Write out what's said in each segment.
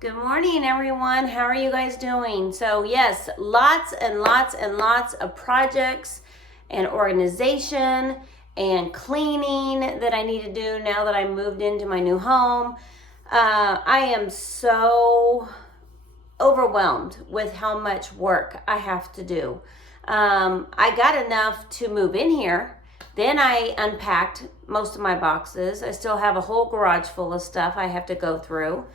Good morning, everyone. How are you guys doing? So yes, lots and lots and lots of projects and organization and cleaning that I need to do now that I moved into my new home. I am so overwhelmed with how much work I have to do. I got enough to move in here. Then I unpacked most of my boxes. I still have a whole garage full of stuff I have to go through.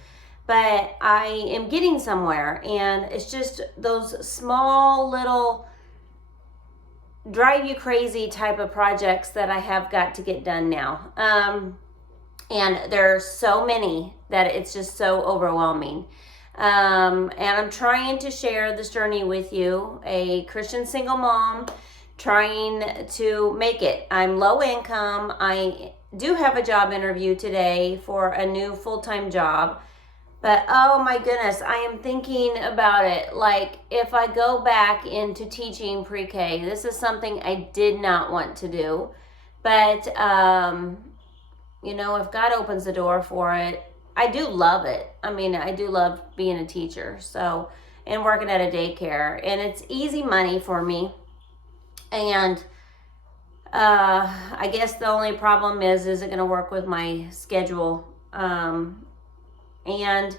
But I am getting somewhere, and it's just those small little drive you crazy type of projects that I have got to get done now. And there are so many that it's just so overwhelming. And I'm trying to share this journey with you, a Christian single mom trying to make it. I'm low income. I do have a job interview today for a new full-time job. But oh my goodness, I am thinking about it. Like, if I go back into teaching pre-K, this is something I did not want to do. But, if God opens the door for it, I do love it. I mean, I do love being a teacher. So, and working at a daycare. And it's easy money for me. And I guess the only problem is it going to work with my schedule? And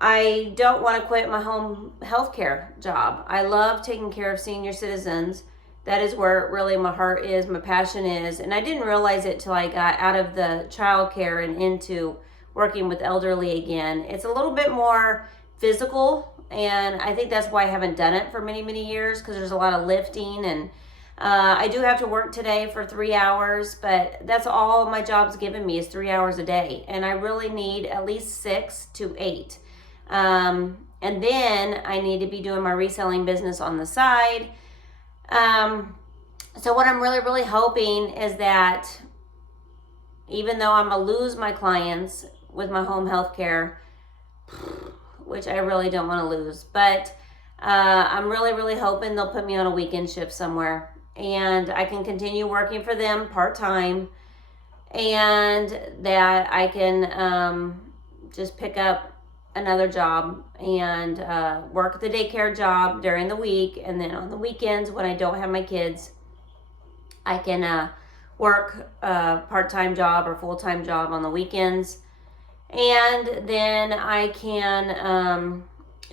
I don't want to quit my home healthcare job. I love taking care of senior citizens. That is where really my heart is, my passion is. And I didn't realize it till I got out of the childcare and into working with elderly again. It's a little bit more physical, and I think that's why I haven't done it for many, many years, because there's a lot of lifting, and I do have to work today for 3 hours, but that's all my job's given me is 3 hours a day. And I really need at least 6 to 8. And then I need to be doing my reselling business on the side. So what I'm really, really hoping is that even though I'm going to lose my clients with my home health care, which I really don't want to lose, but I'm really, really hoping they'll put me on a weekend shift somewhere. And I can continue working for them part-time, and that I can just pick up another job and work the daycare job during the week, and then on the weekends when I don't have my kids, I can work a part-time job or full-time job on the weekends, and then I can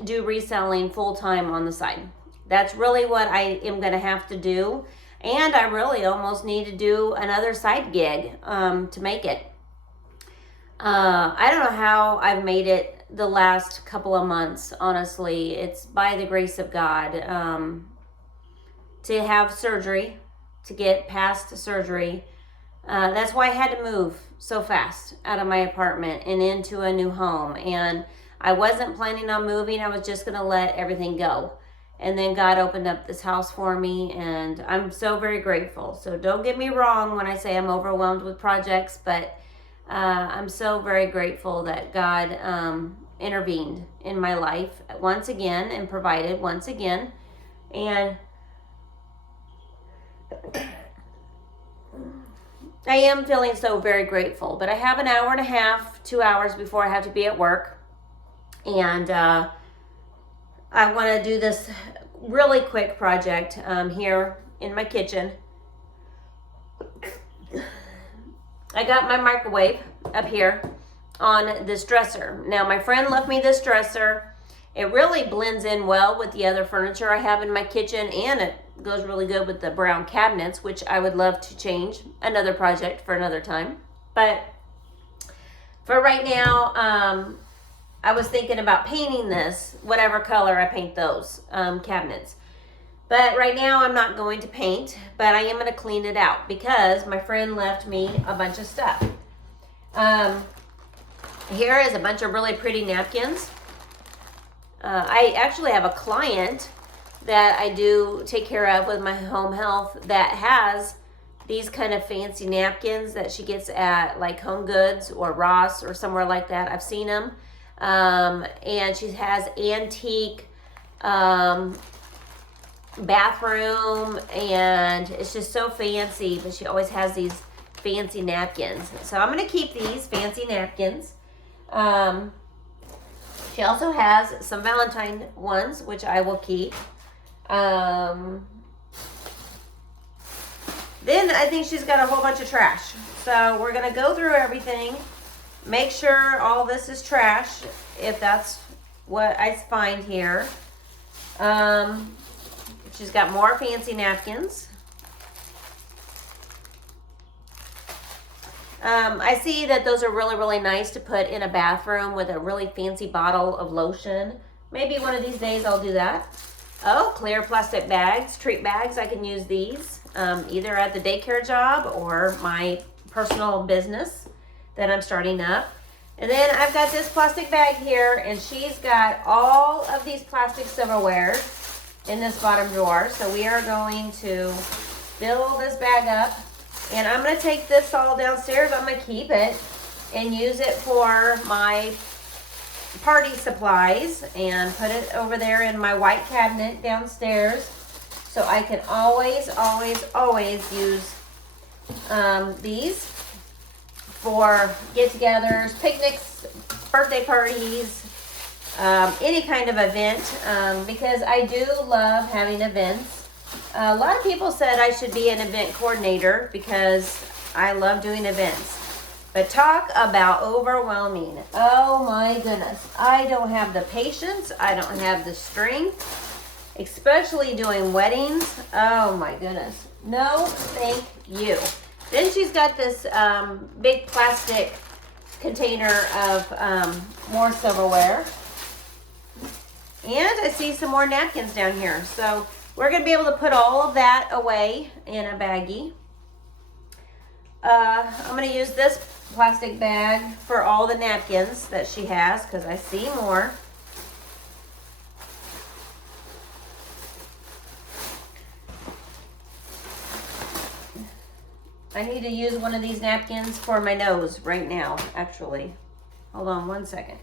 do reselling full-time on the side. That's really what I am going to have to do. And I really almost need to do another side gig to make it. I don't know how I've made it the last couple of months, honestly. It's by the grace of God. To have surgery, to get past surgery. That's why I had to move so fast out of my apartment and into a new home. And I wasn't planning on moving. I was just going to let everything go. And then God opened up this house for me, and I'm so very grateful. So don't get me wrong when I say I'm overwhelmed with projects, but I'm so very grateful that God intervened in my life once again and provided once again. And I am feeling so very grateful. But I have an hour and a half, 2 hours before I have to be at work. And I want to do this really quick project here in my kitchen. I got my microwave up here on this dresser. Now, my friend left me this dresser. It really blends in well with the other furniture I have in my kitchen, and it goes really good with the brown cabinets, which I would love to change. Another project for another time. But for right now, I was thinking about painting this, whatever color I paint those cabinets. But right now I'm not going to paint, but I am going to clean it out because my friend left me a bunch of stuff. Here is a bunch of really pretty napkins. I actually have a client that I do take care of with my home health that has these kind of fancy napkins that she gets at like Home Goods or Ross or somewhere like that. I've seen them. And she has antique bathroom, and it's just so fancy, but she always has these fancy napkins. So I'm going to keep these fancy napkins. She also has some Valentine ones, which I will keep. Then I think she's got a whole bunch of trash. So we're going to go through everything, make sure all this is trash, if that's what I find here. She's got more fancy napkins. I see that those are really, really nice to put in a bathroom with a really fancy bottle of lotion. Maybe one of these days I'll do that. Oh, clear plastic bags, treat bags. I can use these either at the daycare job or my personal business that I'm starting up. And then I've got this plastic bag here, and she's got all of these plastic silverware in this bottom drawer. So we are going to fill this bag up. And I'm going to take this all downstairs. I'm going to keep it and use it for my party supplies and put it over there in my white cabinet downstairs. So I can always, always, always use these for get-togethers, picnics, birthday parties, any kind of event, because I do love having events. A lot of people said I should be an event coordinator because I love doing events. But talk about overwhelming. Oh my goodness. I don't have the patience. I don't have the strength, especially doing weddings. Oh my goodness. No, thank you. Then she's got this big plastic container of more silverware. And I see some more napkins down here. So we're going to be able to put all of that away in a baggie. I'm going to use this plastic bag for all the napkins that she has because I see more. I need to use one of these napkins for my nose right now, actually. Hold on one second.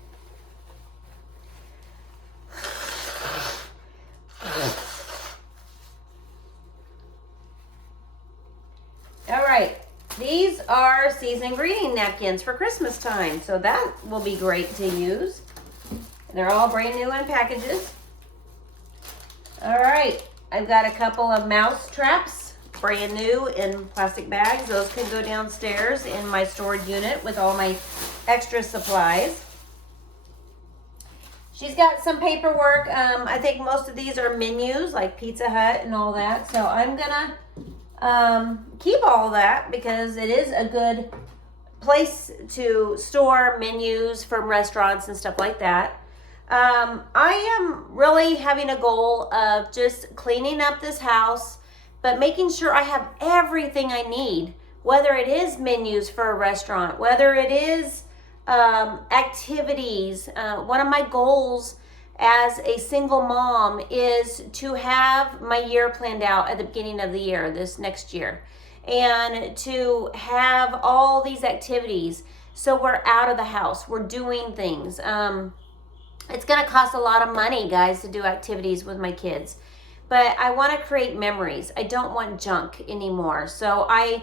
All right, these are seasoned greeting napkins for Christmas time, so that will be great to use. They're all brand new in packages. All right, I've got a couple of mouse traps, brand new in plastic bags. Those can go downstairs in my storage unit with all my extra supplies. She's got some paperwork. I think most of these are menus like Pizza Hut and all that, so I'm gonna keep all that because it is a good place to store menus from restaurants and stuff like that. I am really having a goal of just cleaning up this house, but making sure I have everything I need, whether it is menus for a restaurant, whether it is activities. One of my goals as a single mom is to have my year planned out at the beginning of the year, this next year, and to have all these activities so we're out of the house, we're doing things. It's going to cost a lot of money, guys, to do activities with my kids, but I want to create memories. I don't want junk anymore. So I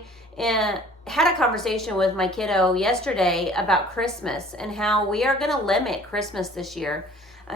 had a conversation with my kiddo yesterday about Christmas and how we are going to limit Christmas this year.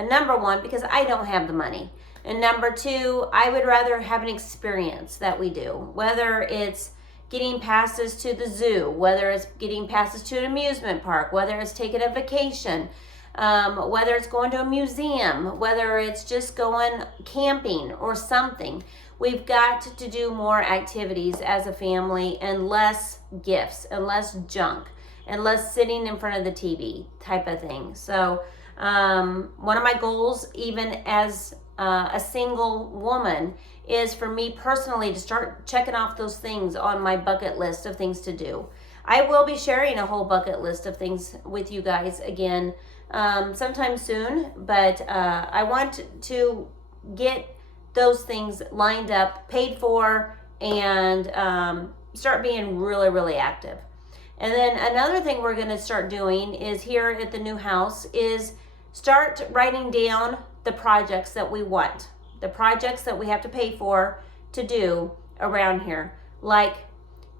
Number one, because I don't have the money. And number two, I would rather have an experience that we do, whether it's getting passes to the zoo, whether it's getting passes to an amusement park, whether it's taking a vacation, whether it's going to a museum, whether it's just going camping or something. We've got to do more activities as a family and less gifts and less junk and less sitting in front of the TV type of thing. So one of my goals, even as a single woman, is for me personally to start checking off those things on my bucket list of things to do. I will be sharing a whole bucket list of things with you guys again sometime soon, but I want to get those things lined up, paid for, and start being really, really active. And then another thing we're going to start doing is here at the new house is start writing down the projects that we want, the projects that we have to pay for to do around here, like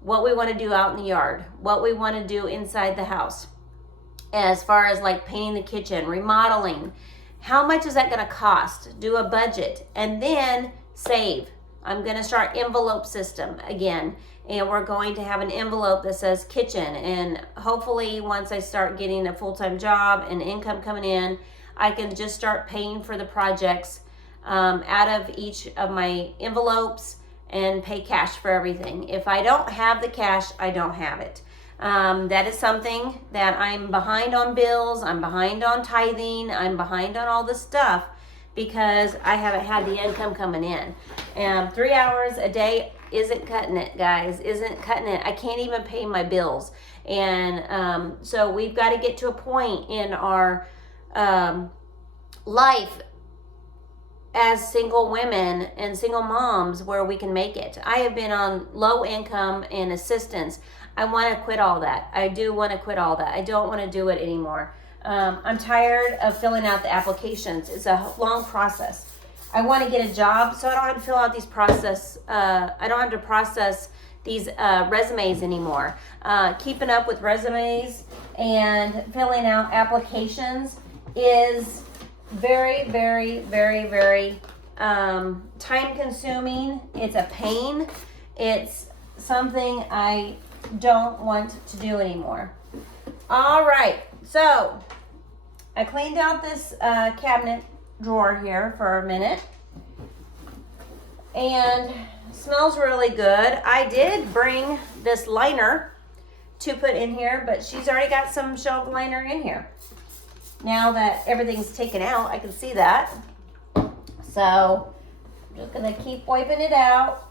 what we want to do out in the yard, what we want to do inside the house. as far as like painting the kitchen, remodeling. How much is that going to cost? Do a budget and then save. I'm going to start envelope system again, and we're going to have an envelope that says kitchen, and hopefully once I start getting a full-time job and income coming in, I can just start paying for the projects out of each of my envelopes and pay cash for everything. If I don't have the cash, I don't have it. That is something that I'm behind on bills, I'm behind on tithing, I'm behind on all this stuff because I haven't had the income coming in. 3 hours a day isn't cutting it, guys, isn't cutting it. I can't even pay my bills. And so we've got to get to a point in our life as single women and single moms where we can make it. I have been on low income and assistance. I want to quit all that. I do want to quit all that. I don't want to do it anymore. I'm tired of filling out the applications. It's a long process. I want to get a job so I don't have to fill out these I don't have to process these resumes anymore. Keeping up with resumes and filling out applications is very, very, very, very time consuming. It's a pain. It's something I don't want to do anymore. All right, so I cleaned out this cabinet drawer here for a minute, and smells really good. I did bring this liner to put in here, but she's already got some shelf liner in here. Now that everything's taken out, I can see that. So I'm just gonna keep wiping it out.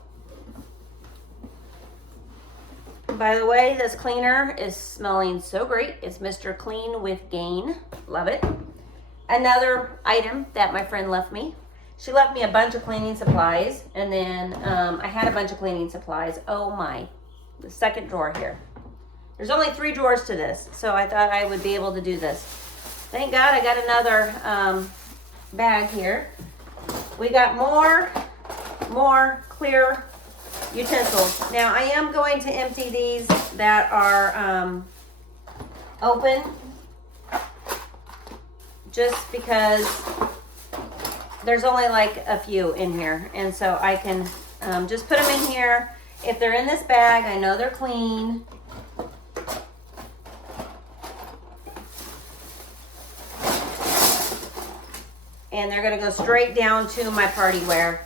By the way, this cleaner is smelling so great. It's Mr. Clean with Gain. Love it. Another item that my friend left me. She left me a bunch of cleaning supplies, and then I had a bunch of cleaning supplies. Oh my, the second drawer here. There's only 3 drawers to this, so I thought I would be able to do this. Thank God I got another bag here. We got more clear utensils. Now I am going to empty these that are open, just because there's only like a few in here, and so I can just put them in here. If they're in this bag, I know they're clean. And they're gonna go straight down to my party wear,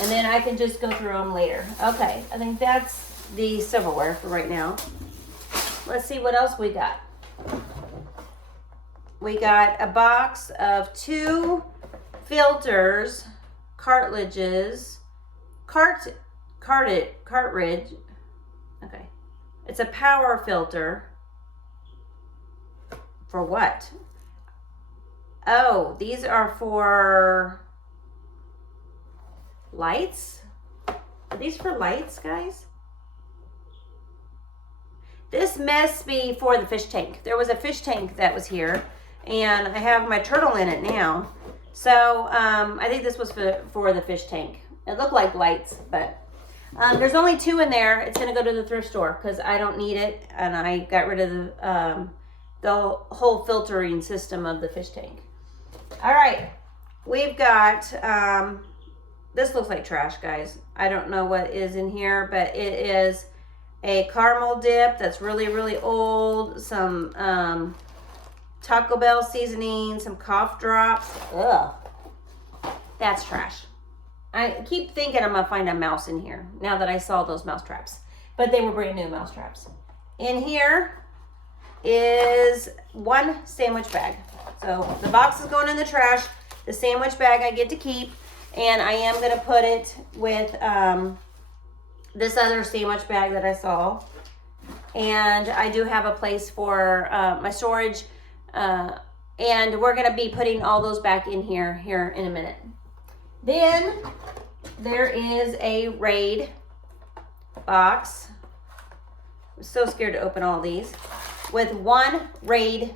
and then I can just go through them later. Okay, I think that's the silverware for right now. Let's see what else we got. We got a box of 2 filters, cartridge. Okay, it's a power filter. For what? Oh, these are for lights? Are these for lights, guys? This must be for the fish tank. There was a fish tank that was here, and I have my turtle in it now. So I think this was for the fish tank. It looked like lights, but there's only 2 in there. It's gonna go to the thrift store because I don't need it, and I got rid of the whole filtering system of the fish tank. All right, we've got, this looks like trash, guys. I don't know what is in here, but it is a caramel dip that's really, really old, some Taco Bell seasoning, some cough drops. Ugh, that's trash. I keep thinking I'm gonna find a mouse in here now that I saw those mouse traps, but they were brand new mouse traps. In here is 1 sandwich bag. So the box is going in the trash. The sandwich bag I get to keep, and I am going to put it with this other sandwich bag that I saw. And I do have a place for my storage, and we're going to be putting all those back in here in a minute. Then there is a Raid box. I'm so scared to open all these. With 1 Raid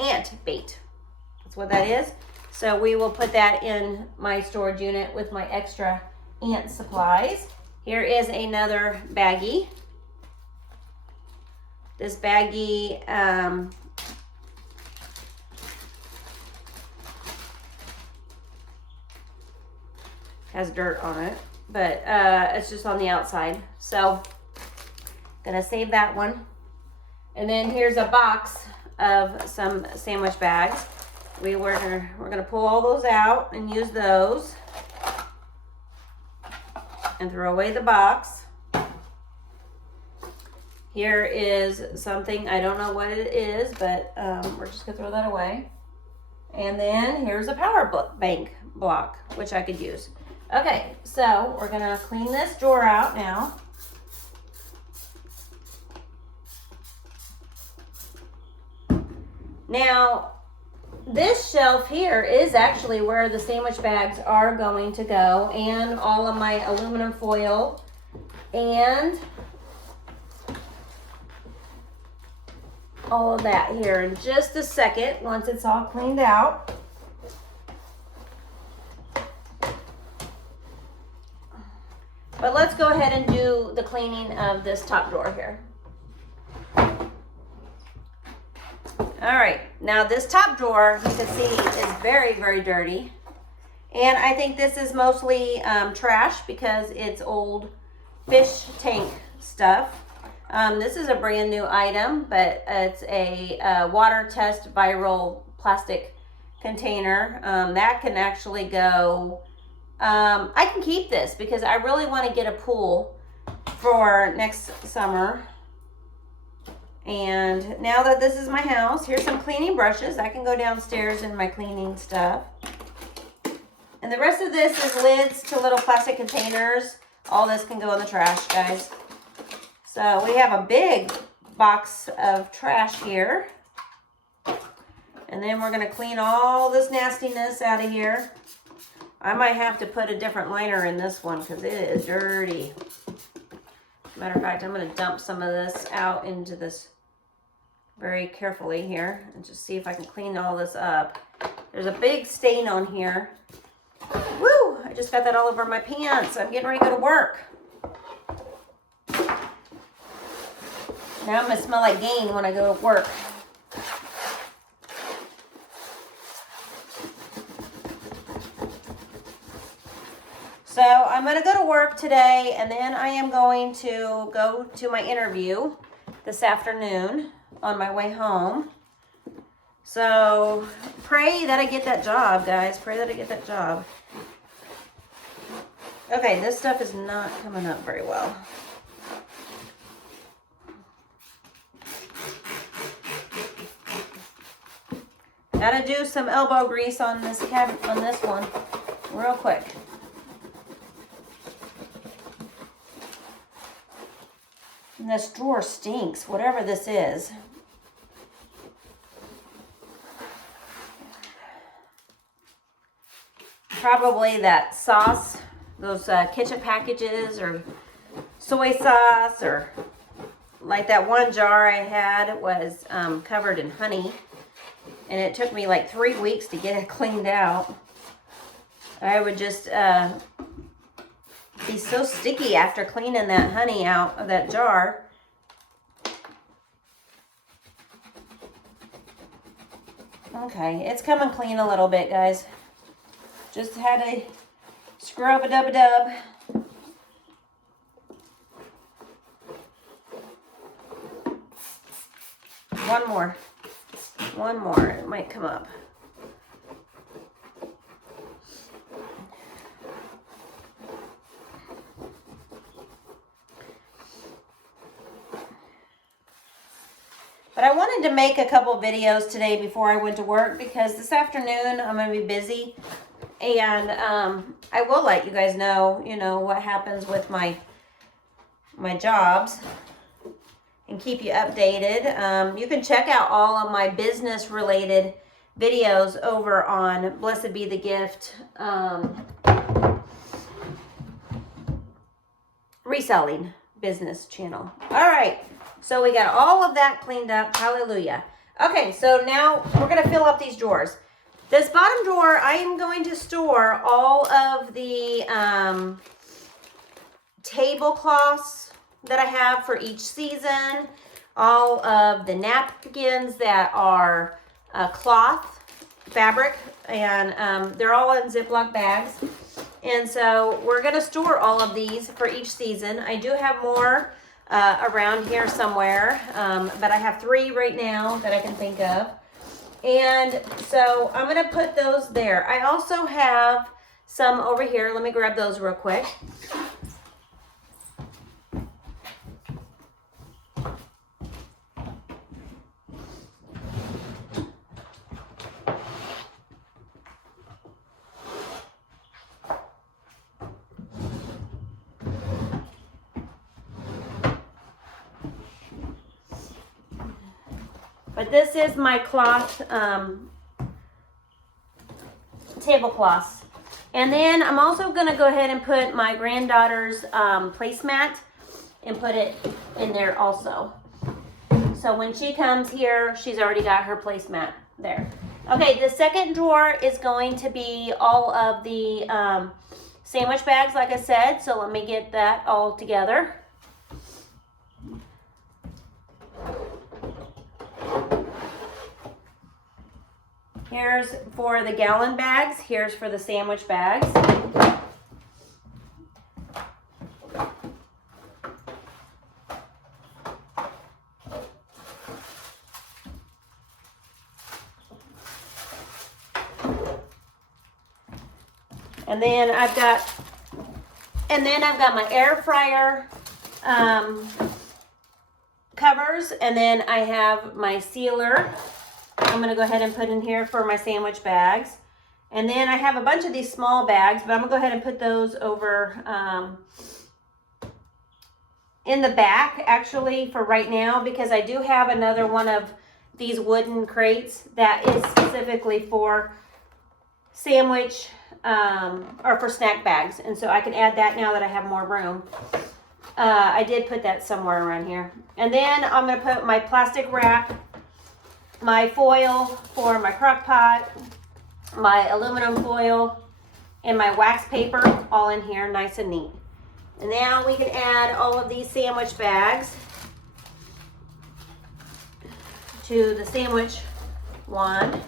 ant bait. That's what that is. So we will put that in my storage unit with my extra ant supplies. Here is another baggie. This baggie, has dirt on it, but it's just on the outside. So gonna save that one. And then here's a box of some sandwich bags. We're gonna pull all those out and use those and throw away the box. Here is something, I don't know what it is, but we're just gonna throw that away. And then here's a power bank block, which I could use. Okay, so we're gonna clean this drawer out now. Now, this shelf here is actually where the sandwich bags are going to go, and all of my aluminum foil, and all of that here in just a second once it's all cleaned out. But let's go ahead and do the cleaning of this top drawer here. All right, now this top drawer, you can see, is very, very dirty. And I think this is mostly trash because it's old fish tank stuff. This is a brand new item, but it's a water test viral plastic container. That can actually go, I can keep this because I really want to get a pool for next summer. And now that this is my house, here's some cleaning brushes. I can go downstairs in my cleaning stuff. And the rest of this is lids to little plastic containers. All this can go in the trash, guys. So we have a big box of trash here. And then we're gonna clean all this nastiness out of here. I might have to put a different liner in this one because it is dirty. Matter of fact, I'm gonna dump some of this out into this very carefully here and just see if I can clean all this up. There's a big stain on here. Woo! I just got that all over my pants. I'm getting ready to go to work. Now I'm gonna smell like Gain when I go to work. So I'm gonna go to work today, and then I am going to go to my interview this afternoon on my way home. So pray that I get that job, guys. Pray that I get that job. Okay, this stuff is not coming up very well. Gotta do some elbow grease on this one real quick. And this drawer stinks, whatever this is. Probably that sauce, those ketchup packages, or soy sauce, or like that one jar I had was covered in honey. And it took me like 3 weeks to get it cleaned out. I would just be so sticky after cleaning that honey out of that jar. Okay, it's coming clean a little bit, guys. Just had a scrub-a-dub-a-dub. One more, it might come up. But I wanted to make a couple videos today before I went to work because this afternoon I'm going to be busy. And I will let you guys know, what happens with my jobs and keep you updated. You can check out all of my business related videos over on Blessed Be the Gift reselling business channel. All right, so we got all of that cleaned up. Hallelujah. Okay, so now we're going to fill up these drawers. This bottom drawer, I am going to store all of the tablecloths that I have for each season, all of the napkins that are cloth fabric, and they're all in Ziploc bags. And so we're going to store all of these for each season. I do have more around here somewhere, but I have 3 right now that I can think of. And so I'm going to put those there. I also have some over here. Let me grab those real quick. But this is my cloth, tablecloths. And then I'm also going to go ahead and put my granddaughter's placemat and put it in there also. So when she comes here, she's already got her placemat there. Okay, the second drawer is going to be all of the sandwich bags, like I said. So let me get that all together. Here's for the gallon bags. Here's for the sandwich bags. And then I've got my air fryer covers, and then I have my sealer. I'm going to go ahead and put in here for my sandwich bags. And then I have a bunch of these small bags, but I'm going to go ahead and put those over in the back, actually, for right now, because I do have another one of these wooden crates that is specifically for sandwich or for snack bags. And so I can add that now that I have more room. I did put that somewhere around here. And then I'm going to put my plastic wrap, my foil for my crock pot, my aluminum foil, and my wax paper all in here nice and neat. And now we can add all of these sandwich bags to the sandwich one.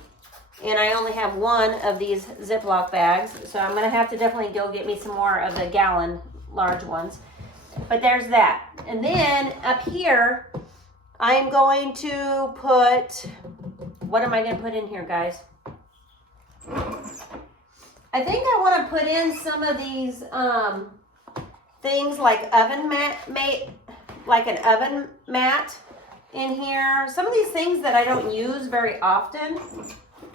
And I only have one of these Ziploc bags, so I'm going to have to definitely go get me some more of the gallon large ones. But there's that. And then up here, I'm going to put, what am I going to put in here, guys? I think I want to put in some of these things like oven mat, like an oven mat in here. Some of these things that I don't use very often,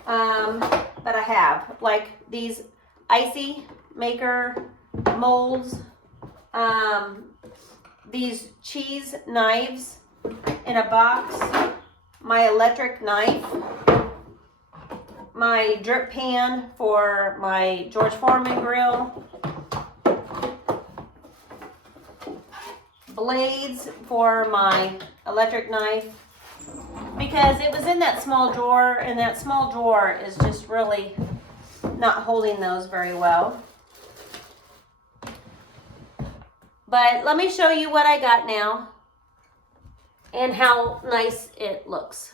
but I have, like these icy maker molds, these cheese knives in a box, my electric knife, my drip pan for my George Foreman grill, blades for my electric knife, because it was in that small drawer, and that small drawer is just really not holding those very well. But let me show you what I got now and how nice it looks.